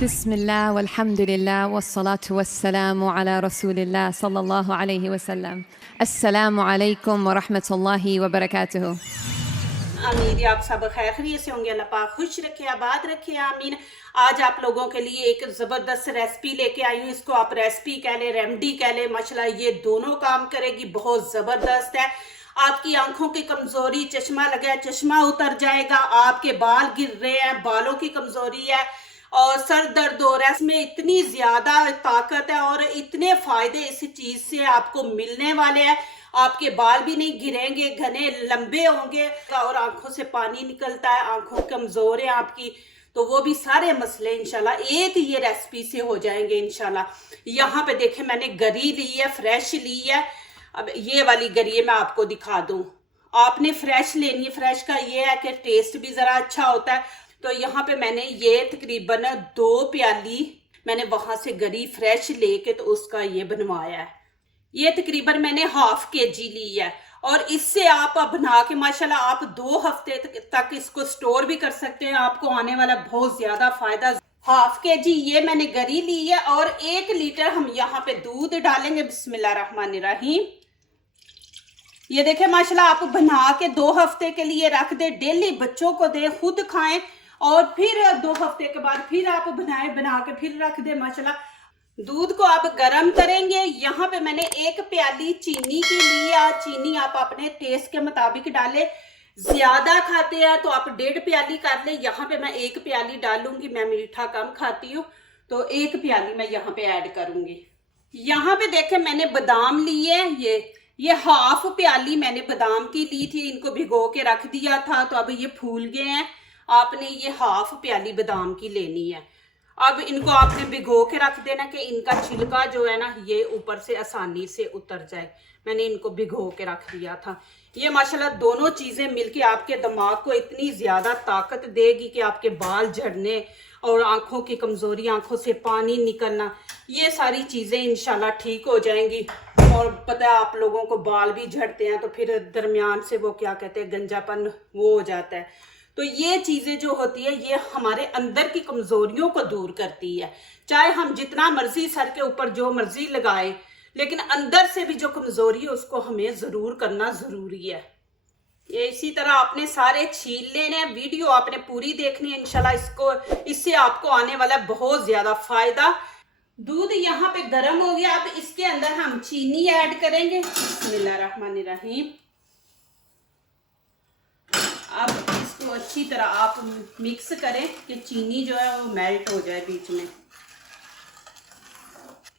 बिस्मिल्लाह वल्हम्दुलिल्लाह वस्सलातु वस्सलामु अला रसूलिल्लाह सल्लल्लाहु अलैहि वसल्लम। अस्सलामु अलैकुम व रहमतुल्लाहि व बरकातुहू। आमीन। आप सब खैर खैरियत से होंगे, अल्लाह पाक खुश रखे, आबाद रखे, आमीन। आज आप लोगों के लिए एक ज़बरदस्त रेसिपी लेके आई हूँ। इसको आप रेसिपी कह ले, रेमेडी कह ले, माशाल्लाह ये दोनों काम करेगी, बहुत ज़बरदस्त है। आपकी आंखों की कमज़ोरी, चश्मा लगा है, चश्मा उतर जाएगा। आपके बाल गिर रहे हैं, बालों की कमज़ोरी है और सर दर्द हो रहा है, इसमें इतनी ज़्यादा ताकत है और इतने फ़ायदे इस चीज़ से आपको मिलने वाले हैं। आपके बाल भी नहीं गिरेंगे, घने लंबे होंगे और आंखों से पानी निकलता है, आंखों कमज़ोर है आपकी, तो वो भी सारे मसले इंशाल्लाह एक ये रेसिपी से हो जाएंगे इंशाल्लाह। यहाँ पे देखें मैंने गरी ली है, फ्रेश ली है। अब ये वाली गरी मैं आपको दिखा दूँ। आपने फ्रेश लेनी है। फ्रेश का ये है कि टेस्ट भी ज़रा अच्छा होता है। तो यहाँ पे मैंने ये तकरीबन 2 प्याली मैंने वहां से गरी फ्रेश लेके तो उसका ये बनवाया है। ये तकरीबन मैंने ½ kg ली है और इससे आप बना के माशाल्लाह आप 2 हफ्ते तक इसको स्टोर भी कर सकते हैं। आपको आने वाला बहुत ज्यादा फायदा। ½ kg ये मैंने गरी ली है और 1 लीटर हम यहाँ पे दूध डालेंगे। बिस्मिल्लाहिर्रहमानिर्रहीम। ये देखें माशाल्लाह आप बना के 2 हफ्ते के लिए रख दे, डेली बच्चों को दे, खुद खाएं और फिर 2 हफ्ते के बाद फिर आप बना के फिर रख दे। माशाल्लाह दूध को आप गर्म करेंगे। यहाँ पे मैंने 1 प्याली चीनी की ली है। चीनी आप अपने टेस्ट के मुताबिक डालें, ज्यादा खाते हैं तो आप 1.5 प्याली कर ले। यहाँ पे मैं 1 प्याली डालूंगी, मैं मीठा कम खाती हूँ तो 1 प्याली मैं यहाँ पे ऐड करूंगी। यहाँ पे देखें मैंने बादाम लिए, ये ½ प्याली मैंने बादाम की ली थी, इनको भिगो के रख दिया था तो अब ये फूल गए हैं। आपने ये ½ प्याली बादाम की लेनी है। अब इनको आपने भिगो के रख देना कि इनका छिलका जो है ना ये ऊपर से आसानी से उतर जाए। मैंने इनको भिगो के रख दिया था। ये माशाल्लाह दोनों चीजें मिलके आपके दिमाग को इतनी ज्यादा ताकत देगी कि आपके बाल झड़ने और आंखों की कमजोरी, आंखों से पानी निकलना, ये सारी चीजें इंशाल्लाह ठीक हो जाएंगी। और पता है आप लोगों को बाल भी झड़ते हैं तो फिर दरमियान से वो क्या कहते हैं गंजापन वो हो जाता है। तो ये चीजें जो होती है ये हमारे अंदर की कमजोरियों को दूर करती है। चाहे हम जितना मर्जी सर के ऊपर जो मर्जी लगाए, लेकिन अंदर से भी जो कमजोरी है उसको हमें जरूर करना जरूरी है। ये इसी तरह आपने सारे छील लेने हैं। वीडियो आपने पूरी देखनी है इंशाल्लाह। इससे आपको आने वाला बहुत ज्यादा फायदा। दूध यहाँ पे गर्म हो गया। अब इसके अंदर हम चीनी ऐड करेंगे। बिस्मिल्लाहिर्रहमानिर्रहीम। अब इसको अच्छी तरह आप मिक्स करें कि चीनी जो है वो मेल्ट हो जाए बीच में।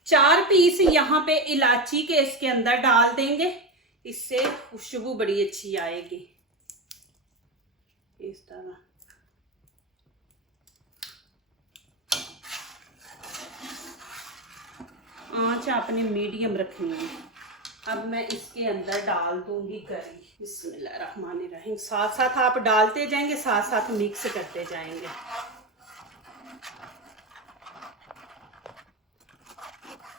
4 पीस यहाँ पे इलायची के इसके अंदर डाल देंगे, इससे खुशबू बड़ी अच्छी आएगी। इस तरह आंच आपने मीडियम रखनी है। अब मैं इसके अंदर डाल दूंगी गरी। बिस्मिल्लाहिर्रहमानिर्रहीम। साथ साथ आप डालते जाएंगे, साथ साथ मिक्स करते जाएंगे।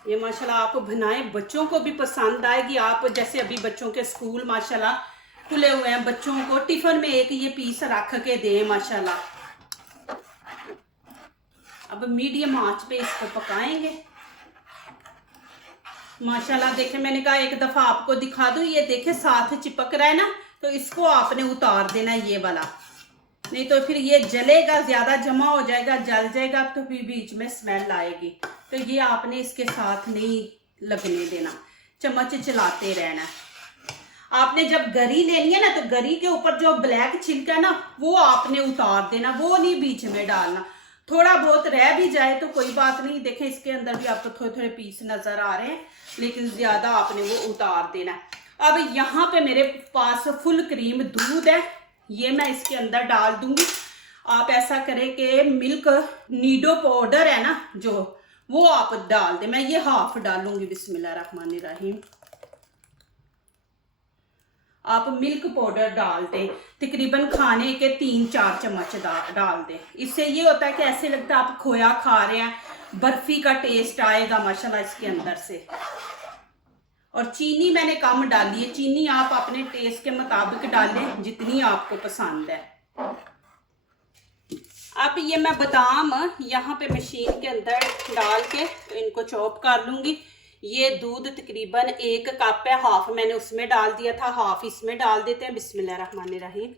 ये माशाल्लाह आप बनाएं, बच्चों को भी पसंद आएगी। आप जैसे अभी बच्चों के स्कूल माशाल्लाह खुले हुए हैं, बच्चों को टिफिन में एक ये पीस रख के दें माशाल्लाह। अब मीडियम आंच पे इसको पकाएंगे माशाल्लाह। देखे मैंने कहा एक दफा आपको दिखा दूं, ये देखे साथ चिपक रहा है ना, तो इसको आपने उतार देना ये वाला, नहीं तो फिर ये जलेगा, ज्यादा जमा हो जाएगा, जल जाएगा तो फिर बीच में स्मेल आएगी। तो ये आपने इसके साथ नहीं लगने देना, चम्मच चलाते रहना। आपने जब गरी लेनी है ना तो गरी के ऊपर जो ब्लैक छिलका है ना वो आपने उतार देना, वो नहीं बीच में डालना। थोड़ा बहुत रह भी जाए तो कोई बात नहीं। देखें इसके अंदर भी आपको थोड़े थोड़े पीस नजर आ रहे हैं, लेकिन ज्यादा आपने वो उतार देना। अब यहाँ पे मेरे पास फुल क्रीम दूध है, ये मैं इसके अंदर डाल दूंगी। आप ऐसा करें कि मिल्क नीडो पाउडर है ना जो, वो आप डाल दें। मैं ये ½ डालूंगी। बिस्मिल्लाहिर्रहमानिर्रहीम। आप मिल्क पाउडर डाल दें, तकरीबन खाने के 3-4 चम्मच डाल दें। इससे ये होता है कि ऐसे लगता है आप खोया खा रहे हैं, बर्फी का टेस्ट आएगा माशाल्लाह इसके अंदर से। और चीनी मैंने कम डाली है, चीनी आप अपने टेस्ट के मुताबिक डालें जितनी आपको पसंद है। अब अब ये मैं बादाम यहाँ पे मशीन के अंदर डाल के इनको चॉप कर लूँगी। ये दूध तकरीबन 1 कप है, हाफ मैंने उसमें डाल दिया था, हाफ इसमें डाल देते हैं। बिस्मिल्लाहिर्रहमानिर्रहीम।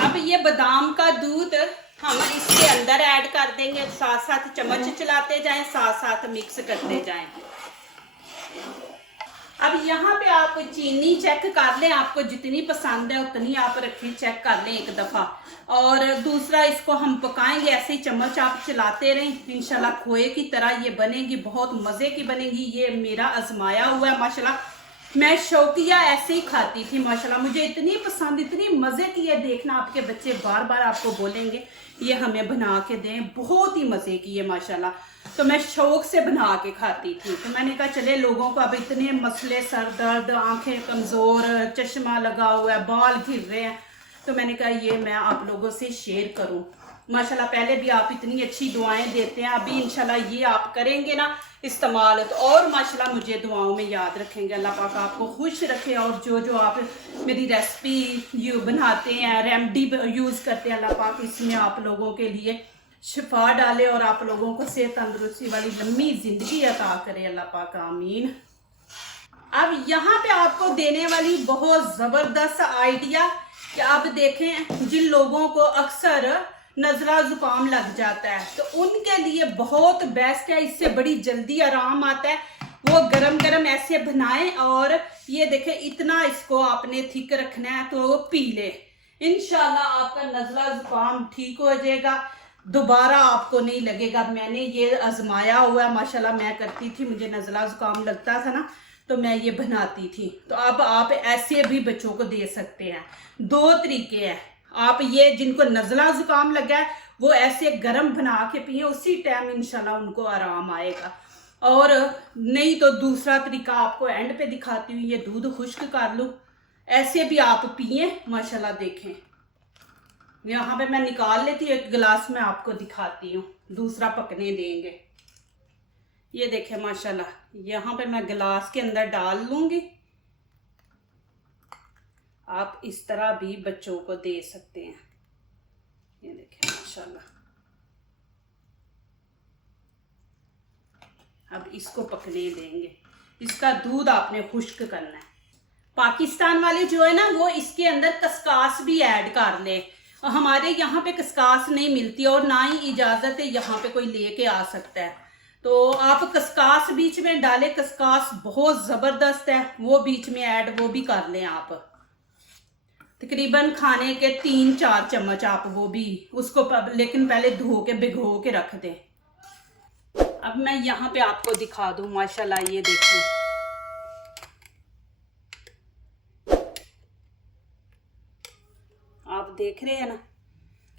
अब ये बादाम का दूध हम इसके अंदर ऐड कर देंगे, साथ साथ चम्मच चलाते जाएं, साथ साथ मिक्स करते जाएं। अब यहाँ पे आप चीनी चेक कर लें, आपको जितनी पसंद है उतनी आप रखें, चेक कर लें एक दफ़ा। और दूसरा, इसको हम पकाएंगे ऐसे ही, चम्मच आप चलाते रहें, इंशाल्लाह खोए की तरह ये बनेगी, बहुत मज़े की बनेगी। ये मेरा आजमाया हुआ है माशाल्लाह, मैं शौकिया ऐसे ही खाती थी माशाल्लाह, मुझे इतनी पसंद, इतनी मज़े की है। देखना आपके बच्चे बार बार आपको बोलेंगे ये हमें बना के दें, बहुत ही मज़े की है माशाल्लाह। तो मैं शौक से बना के खाती थी। तो मैंने कहा चले, लोगों को अब इतने मसले, सर दर्द, आंखें कमज़ोर, चश्मा लगा हुआ है, बाल घिर रहे हैं, तो मैंने कहा ये मैं आप लोगों से शेयर करूं। माशाल्लाह पहले भी आप इतनी अच्छी दुआएं देते हैं, अभी इंशाल्लाह ये आप करेंगे ना इस्तेमाल, तो और माशाल्लाह मुझे दुआओं में याद रखेंगे। अल्लाह पाक आपको खुश रखे। और जो जो आप मेरी रेसिपी बनाते हैं, रेमेडी यूज़ करते हैं, अल्लाह पाक इसमें आप लोगों के लिए शिफा डाले और आप लोगों को सेहत तंदुरुस्ती वाली लंबी ज़िंदगी अता करे, अल्लाह पाक आमीन। अब यहाँ पे आपको देने वाली बहुत ज़बरदस्त आइडिया कि आप देखें, जिन लोगों को अक्सर नज़ला ज़ुकाम लग जाता है तो उनके लिए बहुत बेस्ट है, इससे बड़ी जल्दी आराम आता है। वो गरम गरम ऐसे बनाएं और ये देखें, इतना इसको आपने थिक रखना है तो वो पी ले, इंशाल्लाह आपका नज़ला ज़ुकाम ठीक हो जाएगा, दोबारा आपको नहीं लगेगा। मैंने ये आजमाया हुआ है माशाल्लाह, मैं करती थी, मुझे नज़ला ज़ुकाम लगता था ना तो मैं ये बनाती थी। तो अब आप ऐसे भी बच्चों को दे सकते हैं। 2 तरीके हैं, आप ये जिनको नज़ला ज़ुकाम लगा है वो ऐसे गरम बना के पिए, उसी टाइम इंशाल्लाह उनको आराम आएगा। और नहीं तो दूसरा तरीका आपको एंड पे दिखाती हूँ, ये दूध खुश्क कर लो, ऐसे भी आप पिए माशाल्लाह। देखें यहाँ पे मैं निकाल लेती हूँ, एक गिलास में आपको दिखाती हूँ, दूसरा पकने देंगे। ये देखें माशाल्लाह, यहाँ पे मैं गिलास के अंदर डाल लूँगी। आप इस तरह भी बच्चों को दे सकते हैं। ये देखें माशाल्लाह। अब इसको पकने देंगे, इसका दूध आपने खुश्क करना है। पाकिस्तान वाले जो है ना वो इसके अंदर कस्कास भी ऐड कर ले, हमारे यहाँ पे कस्कास नहीं मिलती और ना ही इजाज़त है यहाँ पे कोई लेके आ सकता है। तो आप कस्कास बीच में डालें, कस्कास बहुत ज़बरदस्त है, वो बीच में ऐड वो भी कर लें आप। तकरीबन खाने के 3-4 चम्मच आप वो भी उसको लेकिन पहले धो के भिगो के रख दें। अब मैं यहाँ पे आपको दिखा दूँ माशाल्लाह, ये देखो आप देख रहे हैं ना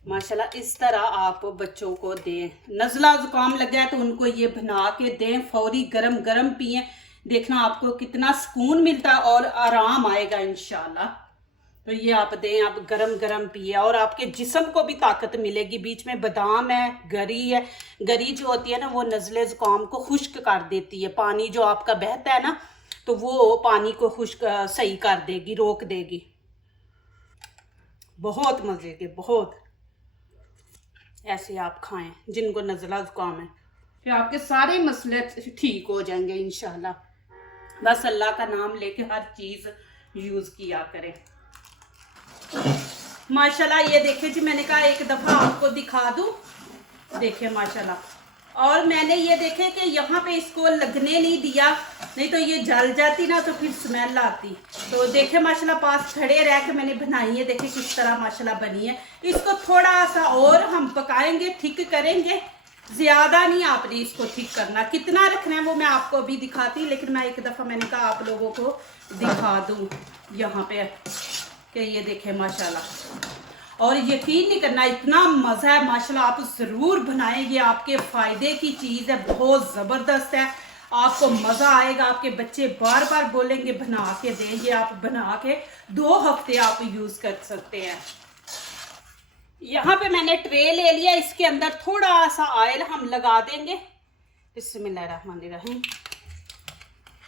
माशाल्लाह, इस तरह आप बच्चों को दें। नज़ला ज़ुकाम लगा है तो उनको ये बना के दें, फौरी गरम गरम पिए, देखना आपको कितना सुकून मिलता है और आराम आएगा इंशाल्लाह। तो ये आप दें, आप गरम गरम पिए और आपके जिस्म को भी ताकत मिलेगी। बीच में बादाम है, गरी है, गरी जो होती है ना वो नज़ले ज़ुकाम को खुश्क कर देती है, पानी जो आपका बहता है ना तो वो पानी को खुश्क सही कर देगी, रोक देगी। बहुत मज़े के, बहुत ऐसे आप खाएं जिनको नज़ला ज़ुकाम है, फिर आपके सारे मसले ठीक हो जाएंगे इंशाल्लाह। बस अल्लाह का नाम लेके हर चीज़ यूज़ किया करें माशाल्लाह। ये देखे जी, मैंने कहा एक दफ़ा आपको दिखा दूँ, देखे माशाल्लाह। और मैंने ये देखे कि यहाँ पे इसको लगने नहीं दिया, नहीं तो ये जल जाती ना तो फिर स्मेल आती। तो देखे माशाल्लाह, पास खड़े रह के मैंने बनाई है, देखे किस तरह माशाल्लाह बनी है। इसको थोड़ा सा और हम पकाएंगे, थिक करेंगे, ज़्यादा नहीं आपने इसको थिक करना। कितना रखना है वो मैं आपको अभी दिखाती, लेकिन मैं एक दफ़ा मैंने कहा आप लोगों को दिखा दूँ यहाँ पे कि ये देखे माशाल्लाह। और यकीन नहीं करना, इतना मज़ा है माशाल्लाह, आप ज़रूर बनाएं, ये आपके फ़ायदे की चीज़ है, बहुत ज़बरदस्त है, आपको मज़ा आएगा। आपके बच्चे बार बार बोलेंगे बना के दें, ये आप बना के 2 हफ्ते आप यूज़ कर सकते हैं। यहाँ पे मैंने ट्रे ले लिया, इसके अंदर थोड़ा सा ऑयल हम लगा देंगे। बिस्मिल्लाहिर्रहमानिर्रहीम।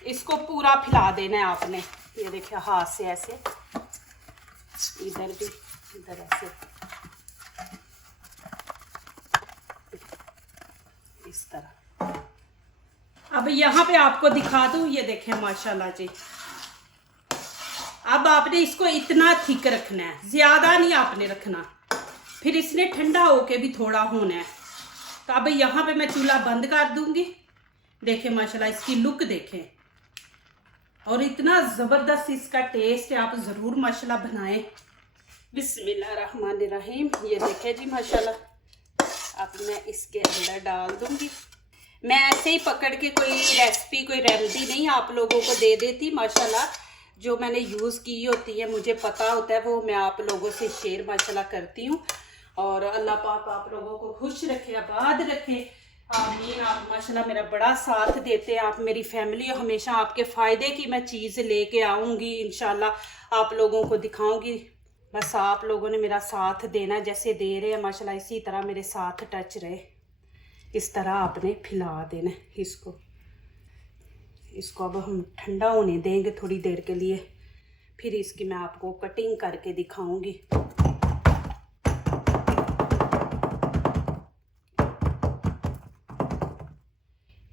इसको पूरा फैला देना है आपने। ये देखिए हाथ से ऐसे, इधर भी, इधर ऐसे, इस तरह। अब यहाँ पे आपको दिखा दूं, ये देखें माशाल्लाह जी। अब आपने इसको इतना थिक रखना है, ज्यादा नहीं आपने रखना, फिर इसने ठंडा होके भी थोड़ा होना है। तो अब यहाँ पे मैं चूल्हा बंद कर दूंगी। देखें माशाल्लाह इसकी लुक देखें, और इतना जबरदस्त इसका टेस्ट है। आप जरूर माशाल्लाह बनाएं। बिस्मिल्लाहिर्रहमानिर्रहीम। ये देखें जी माशाल्लाह। अब मैं इसके अंदर डाल दूंगी। मैं ऐसे ही पकड़ के कोई रेसिपी, कोई रेमेडी नहीं आप लोगों को दे देती माशाल्लाह। जो मैंने यूज़ की होती है, मुझे पता होता है, वो मैं आप लोगों से शेयर माशाल्लाह करती हूँ। और अल्लाह पाक आप लोगों को खुश रखे, आबाद रखे, आमीन। आप माशाल्लाह मेरा बड़ा साथ देते हैं। आप मेरी फैमिली, हमेशा आपके फ़ायदे की मैं चीज़ लेके आऊँगी इंशाल्लाह, आप लोगों को दिखाऊँगी। बस आप लोगों ने मेरा साथ देना, जैसे दे रहे हैं माशाल्लाह इसी तरह मेरे साथ टच रहे। इस तरह आपने फैला देना इसको। अब हम ठंडा होने देंगे थोड़ी देर के लिए, फिर इसकी मैं आपको कटिंग करके दिखाऊंगी।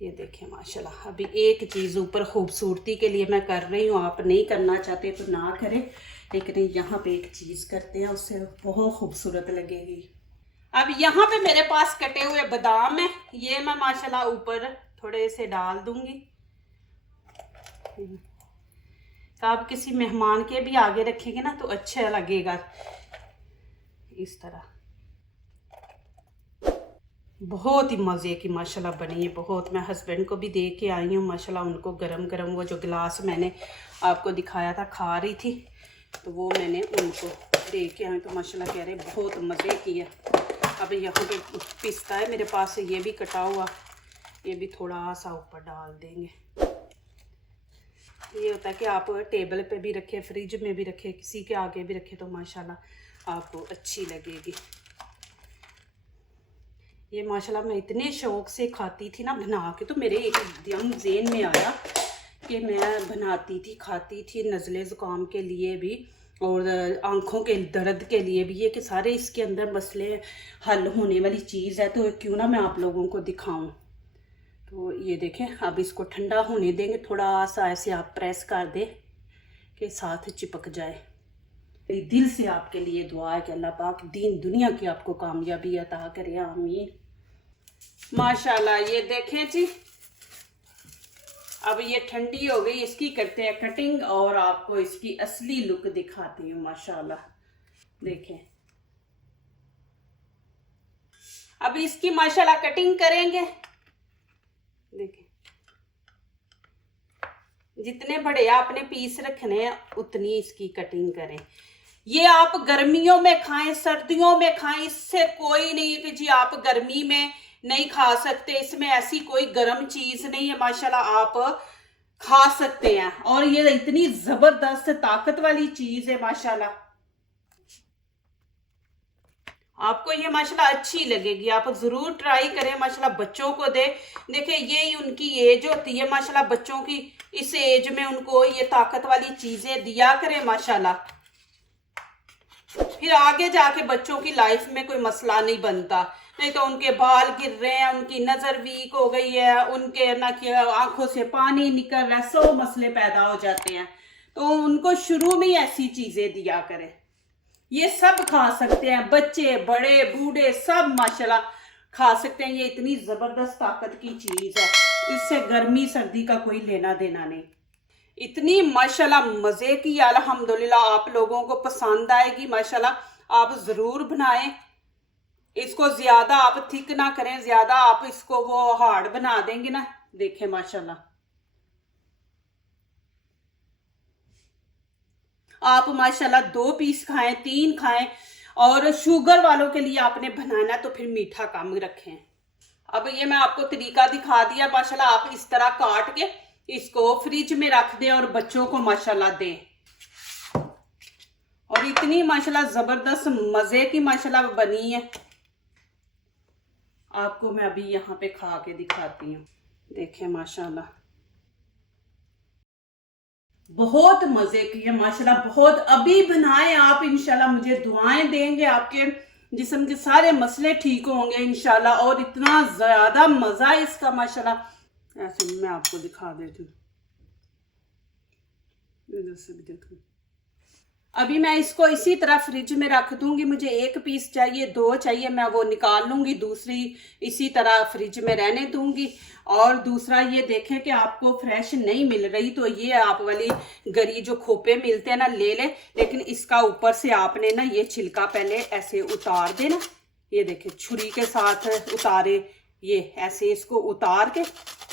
ये देखें माशाल्लाह। अभी एक चीज़ ऊपर खूबसूरती के लिए मैं कर रही हूँ, आप नहीं करना चाहते तो ना करें, लेकिन यहाँ पे एक चीज़ करते हैं, उससे बहुत खूबसूरत लगेगी। अब यहाँ पे मेरे पास कटे हुए बादाम है, ये मैं माशाल्लाह ऊपर थोड़े से डाल दूंगी। तो आप किसी मेहमान के भी आगे रखेंगे ना तो अच्छा लगेगा। इस तरह बहुत ही मज़े की माशाल्लाह बनी है, बहुत। मैं हस्बैंड को भी दे के आई हूँ माशाल्लाह, उनको गरम गरम वो जो गिलास मैंने आपको दिखाया था, खा रही थी, तो वो मैंने उनको दे के आई, तो माशाल्लाह कह रहे बहुत मज़े की है। अब यहाँ पे पिस्ता है मेरे पास, ये भी कटा हुआ, ये भी थोड़ा सा ऊपर डाल देंगे। ये होता है कि आप टेबल पे भी रखें, फ्रिज में भी रखें, किसी के आगे भी रखें, तो माशाल्लाह आपको अच्छी लगेगी। ये माशाल्लाह मैं इतने शौक से खाती थी ना बना के, तो मेरे एकदम ज़हन में आया कि मैं बनाती थी, खाती थी, नज़ले ज़ुकाम के लिए भी और आँखों के दर्द के लिए भी। ये कि सारे इसके अंदर मसले हल होने वाली चीज़ है, तो क्यों ना मैं आप लोगों को दिखाऊं। तो ये देखें, अब इसको ठंडा होने देंगे, थोड़ा सा ऐसे आप प्रेस कर दे कि साथ चिपक जाए। मेरी दिल से आपके लिए दुआ है कि अल्लाह पाक दीन दुनिया की आपको कामयाबी अता करे, आमीन। माशाल्लाह ये देखें जी, अब ये ठंडी हो गई, इसकी करते हैं कटिंग और आपको इसकी असली लुक दिखाती हूँ माशाल्लाह। देखें, अब इसकी माशाल्लाह कटिंग करेंगे। देखें, जितने बड़े आपने पीस रखने हैं उतनी इसकी कटिंग करें। ये आप गर्मियों में खाएं, सर्दियों में खाएं, इससे कोई नहीं कि जी आप गर्मी में नहीं खा सकते, इसमें ऐसी कोई गर्म चीज नहीं है माशाल्लाह, आप खा सकते हैं। और ये इतनी जबरदस्त ताकत वाली चीज है माशाल्लाह, आपको ये माशाल्लाह अच्छी लगेगी, आप जरूर ट्राई करें माशाल्लाह। बच्चों को दे, देखिए ये उनकी एज होती है माशाल्लाह, बच्चों की इस एज में उनको ये ताकत वाली चीजें दिया करें माशाल्लाह, फिर आगे जाके बच्चों की लाइफ में कोई मसला नहीं बनता। नहीं तो उनके बाल गिर रहे हैं, उनकी नजर वीक हो गई है, उनके ना कि आंखों से पानी निकल रहा है, 100 मसले पैदा हो जाते हैं। तो उनको शुरू में ऐसी चीजें दिया करें। ये सब खा सकते हैं, बच्चे बड़े बूढ़े सब माशाल्लाह खा सकते हैं। ये इतनी जबरदस्त ताकत की चीज है, इससे गर्मी सर्दी का कोई लेना देना नहीं। इतनी माशाल्लाह मजे की, अल्हम्दुलिल्लाह आप लोगों को पसंद आएगी माशाल्लाह। आप जरूर बनाएं इसको, ज्यादा आप थिक ना करें, ज्यादा आप इसको वो हार्ड बना देंगे ना। देखें माशाल्लाह, आप माशाल्लाह 2 पीस खाएं, 3 खाएं। और शुगर वालों के लिए आपने बनाना तो फिर मीठा कम रखें। अब ये मैं आपको तरीका दिखा दिया माशाल्लाह, आप इस तरह काट के इसको फ्रिज में रख दें और बच्चों को माशाल्लाह दें। और इतनी माशाल्लाह जबरदस्त मजे की माशाल्लाह बनी है, आपको मैं अभी यहाँ पे खा के दिखाती हूँ। देखें माशाल्लाह, बहुत मजे किए माशाल्लाह, बहुत। अभी बनाए आप, इंशाल्लाह मुझे दुआएं देंगे, आपके जिस्म के सारे मसले ठीक होंगे इंशाल्लाह। और इतना ज्यादा मजा है इसका माशाल्लाह। ऐसे मैं आपको दिखा देती हूँ, इधर से भी देखो। अभी मैं इसको इसी तरह फ्रिज में रख दूंगी। मुझे एक पीस चाहिए, दो चाहिए, मैं वो निकाल लूंगी, दूसरी इसी तरह फ्रिज में रहने दूंगी। और दूसरा ये देखें कि आपको फ्रेश नहीं मिल रही तो ये आप वाली गरी जो खोपे मिलते हैं ना, ले ले। लेकिन इसका ऊपर से आपने ना ये छिलका पहले ऐसे उतार देना। ये देखें, छुरी के साथ उतारे, ये ऐसे इसको उतार के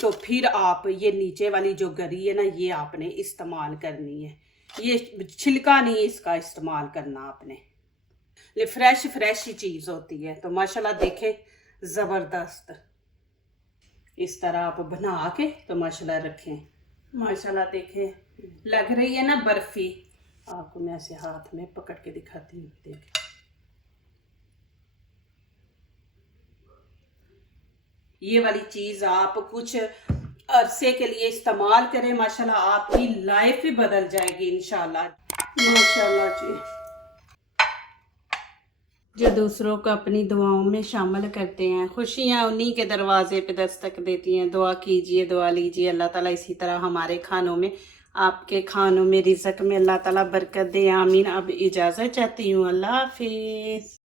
तो फिर आप ये नीचे वाली जो गरी है ना, ये आपने इस्तेमाल करनी है। ये छिलका नहीं इसका इस्तेमाल करना आपने। ये फ्रेश फ्रेश ही चीज होती है। तो माशाल्लाह देखें, जबरदस्त। इस तरह आप बना के तो माशाल्लाह रखें। माशाल्लाह देखें, लग रही है ना बर्फी। आपको मैं ऐसे हाथ में पकड़ के दिखाती हूँ, देखें। ये वाली चीज आप कुछ अरसे के लिए इस्तेमाल करें, माशाल्लाह आपकी लाइफ ही बदल जाएगी इंशाल्लाह। माशाल्लाह जी। जो दूसरों को अपनी दुआओं में शामिल करते हैं, खुशियां उन्हीं के दरवाजे पे दस्तक देती हैं। दुआ कीजिए, दुआ लीजिए, अल्लाह ताला इसी तरह हमारे खानों में, आपके खानों में, रिज़्क में अल्लाह ताला बरकत दे। आमीन। अब इजाज़त चाहती हूँ, अल्लाह हाफिज़।